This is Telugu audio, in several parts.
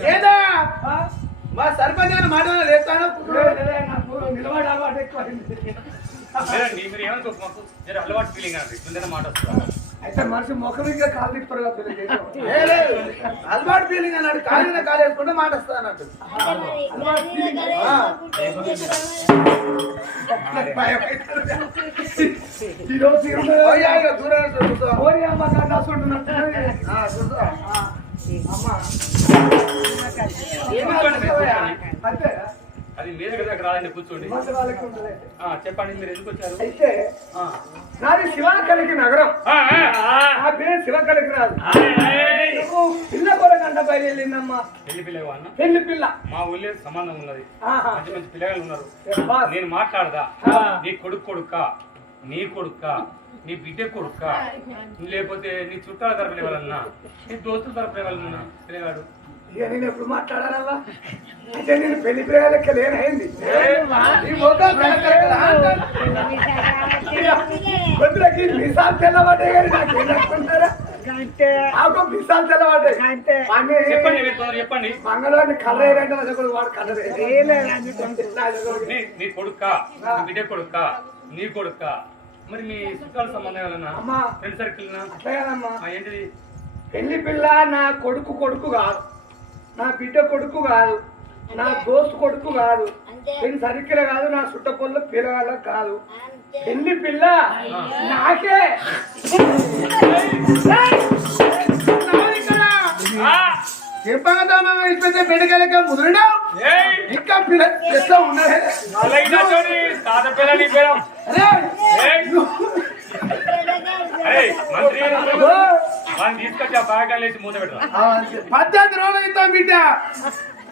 ఏదా? మా సర్పంచ్ గారి మాట లేస్తాను నిలబడి అలవాటు ఫీలింగ్ అండి మాట అయితే మనిషి ముఖం ఇంకా కాలు తిప్పుతారు లేదు. అలవాటు ఫీలింగ్ అన్నాడు. కాలిన కాలు వేసుకుంటే మాట వస్తా అన్నట్టు. భయం అవుతుంది. ఈ రోజు ఇరవై పోయా ఇక దూరం ఓరి అమ్మ. మీరు అది మీ దగ్గర దగ్గర రాదండి కూర్చోండి. చెప్పండి మీరు ఎందుకు వచ్చారు? అయితే. నాది శివకలికి నగరం. ఆ, నా పేరు రాదు ఆ, ఏయ్. నువ్వు పిల్ల కొరకంట బయలు వెళ్ళిందమ్మా పెళ్ళి అన్న పెళ్ళి పిల్ల. మా ఊళ్ళో సంబంధం ఉన్నది. మంచి మంచి పిల్లగాళ్ళు ఉన్నారు. నేను మాట్లాడదా. నీ కొడుకు కొడుక? నీ కొడుక? నీ బిడ్డ కొడుక? లేకపోతే నీ చుట్టాల తరపున ఎవరన్నా? నీ దోస్తుల తరపున ఎవరన్నా పిల్లగాడు. ఇక నేను ఎప్పుడు మాట్లాడాలా అంటే నేను పెళ్ళి పిల్లలకి లేనైంది. కొద్దిలకి మిసాలు తెల్లబడ్డాయి కానీ నాకు ఏం అనుకుంటారా నాకు మిసాలు తెల్లబడ్డాయి. చెప్పండి చెప్పండి. మంగళవాడిని కలర్ వేయాలంటే నా దగ్గర వాడు కలర్ నీ నీ కొడుక? నీ బిడ్డ కొడుక? నీ కొడుక? మరి మీ చుట్టాల సంబంధం అమ్మా. ఫ్రెండ్ సర్కిల్ ఏంటిది? పెళ్ళి పిల్ల నా కొడుకు కొడుకు కాదు. నా బిడ్డ కొడుకు కాదు నా దోస్తు కొడుకు కాదు పెళ్ళి సరికిల కాదు నా చుట్టపొల్ల పిల్లగాళ్ళ కాదు. పెళ్ళి పిల్ల? నాకే. చెప్పగదామా ఇప్పుడైతే బెడగలక ముదిరినావు ఏయ్! ఇంకా పిల్ల తాత పిల్ల నీ పిల్ల. అరే ఏయ్! ఏయ్, మంత్రి గారు, ఓ, మూత ఆ, పద్ధతి రోజులు ఇద్దాం బిడ్డ.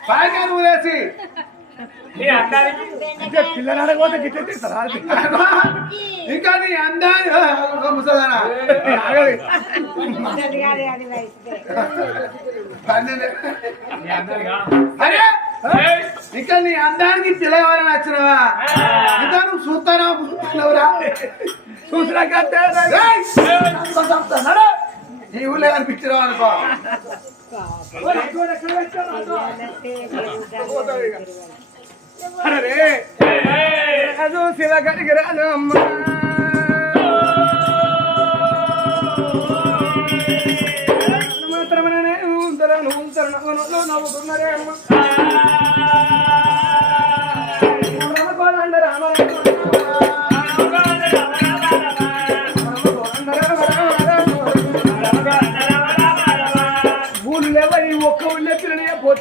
బాగా ఊరేసి. నీ గిట్ట తీస్తారా? ఇంకా నీ అందాన్ని ముసలానా ఆగదు. నీ అన్నానిగా? అరే! ఇంకా నీ అందానికి వచ్చినవా? ఇంకా నువ్వు చూస్తారా? చూస్తున్నావురా చూసినాక నీ ఊళ్ళో కనిపించినావు అనుకో. ఓ, అరే ఏయ్, ఏయ్! రాను అమ్మా. మాత్రమే ఉంచరను ఉంచరను నవ్వుతున్నారే అమ్మ. రామ